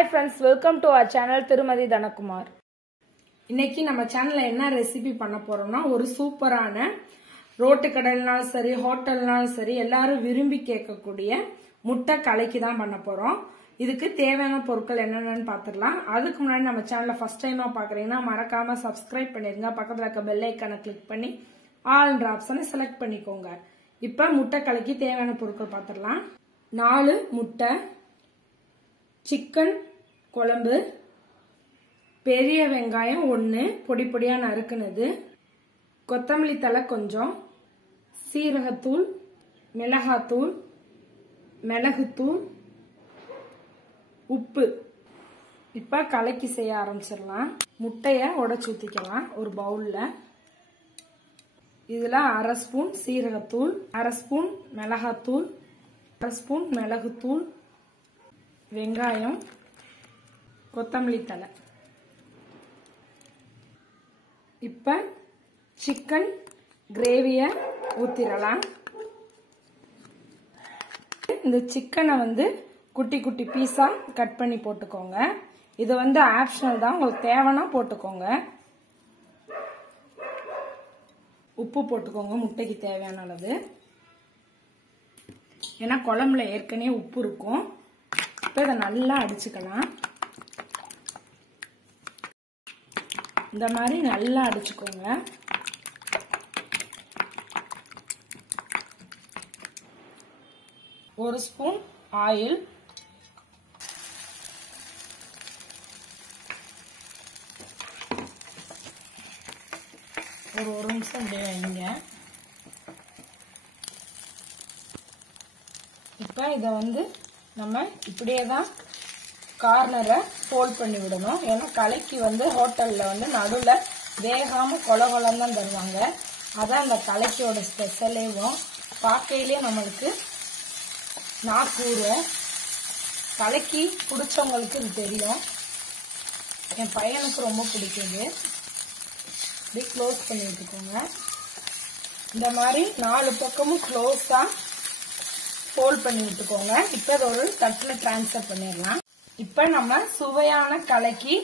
Hi friends, welcome to our channel Thirumathi Dhanakumar. இன்னைக்கு நம்ம சேனல்ல என்ன ரெசிபி பண்ண போறோம்னா ஒரு சூப்பரான ரோட்டு கடையிலனாலும் சரி ஹோட்டல்னாலும் சரி எல்லாரும் விரும்பி கேட்கக்கூடிய முட்டை கலக்கி தான் பண்ண போறோம். இதுக்கு தேவையான பொருட்கள் என்னென்னு பாத்துடலாம். அதுக்கு முன்னாடி நம்ம சேனலை ஃபர்ஸ்ட் டைமா பாக்குறீங்கன்னா மறக்காம சப்ஸ்கிரைப் பண்ணிருங்க. பக்கத்துல இருக்க பெல் ஐகானை கிளிக் பண்ணி ஆல்ன்ற ஆப்ஷனை செலக்ட் பண்ணிக்கோங்க. இப்ப முட்டை கலக்கி தேவையான பொருட்கள் பாத்துடலாம். 4 முட்டை, சிக்கன் குழம்பு, பெரிய வெங்காயம் 1 பொடி பொடியா நறுக்குனது, கொத்தமல்லி தழை கொஞ்சம், சீரகத்தூள், மிளகாத்தூள், மிளகுத்தூள், உப்பு. இப்ப கலக்கி செய்ய ஆரம்பிச்சிடலாம். முட்டைய உடைச்சு ஊத்திக்கலாம் ஒரு பவுல்ல. இதுல 1/2 ஸ்பூன் சீரகத்தூள், 1/2 ஸ்பூன் மிளகாத்தூள், 1/2 ஸ்பூன் மிளகுத்தூள், வெங்காயம், கொத்தமல்லி தழை. இப்ப சிக்கன் கிரேவிய ஊத்திரலாம். இந்த சிக்கனை குட்டி குட்டி பீஸா கட் பண்ணி போட்டுக்கோங்க. இது ஆப்ஷனல் தான், உங்களுக்கு தேவைன்னா போட்டுக்கோங்க. உப்பு போட்டுக்கோங்க முட்டைக்கு தேவையான அளவு. ஏன்னா குழம்புல ஏற்கனவே உப்பு இருக்கும். இப்ப இதை நல்லா அடிச்சுக்கலாம். இந்த மாதிரி நல்லா அடிச்சுக்கோங்க. ஒரு ஸ்பூன் ஆயில், ஒரு நிமிஷம் அப்படியே வைங்க. இப்ப இத நம்ம இப்படியே தான் கார்னரை ஃபோல்ட் பண்ணி விடணும். ஏன்னா கலக்கி ஹோட்டல்ல நடுவுல வேகாம கொலகொலம் தான் தருவாங்க. அதான் அந்த கலக்கியோட ஸ்பெஷலேவும் பார்க்கையிலே நம்மளுக்கு நாக்கூறும். கலக்கி பிடிச்சவங்களுக்கு இது தெரியும். என் பையனுக்கு ரொம்ப பிடிக்குது. இப்படி க்ளோஸ் பண்ணி விட்டுக்கோங்க. இந்த மாதிரி 4 பக்கமும் க்ளோஸா ஃபோல்ட் பண்ணி விட்டுக்கோங்க. இப்ப ஒரு தட்டுல டிரான்ஸ்ஃபர் பண்ணிடலாம். இப்ப நம்ம சுவையான கலக்கி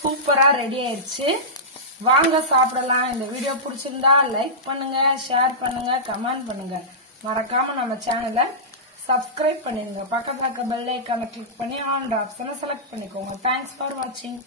சூப்பரா ரெடி ஆயிருச்சு. வாங்க சாப்பிடலாம். இந்த வீடியோ பிடிச்சிருந்தா லைக் பண்ணுங்க, ஷேர் பண்ணுங்க, கமெண்ட் பண்ணுங்க. மறக்காம நம்ம சேனலை சப்ஸ்கிரைப் பண்ணிருங்க. பக்கத்துல இருக்க பெல் ஐகானை கிளிக் பண்ணி ஆல் ஆப்ஷனை செலக்ட் பண்ணிக்கோங்க. தேங்க்ஸ் ஃபார் வாட்சிங்.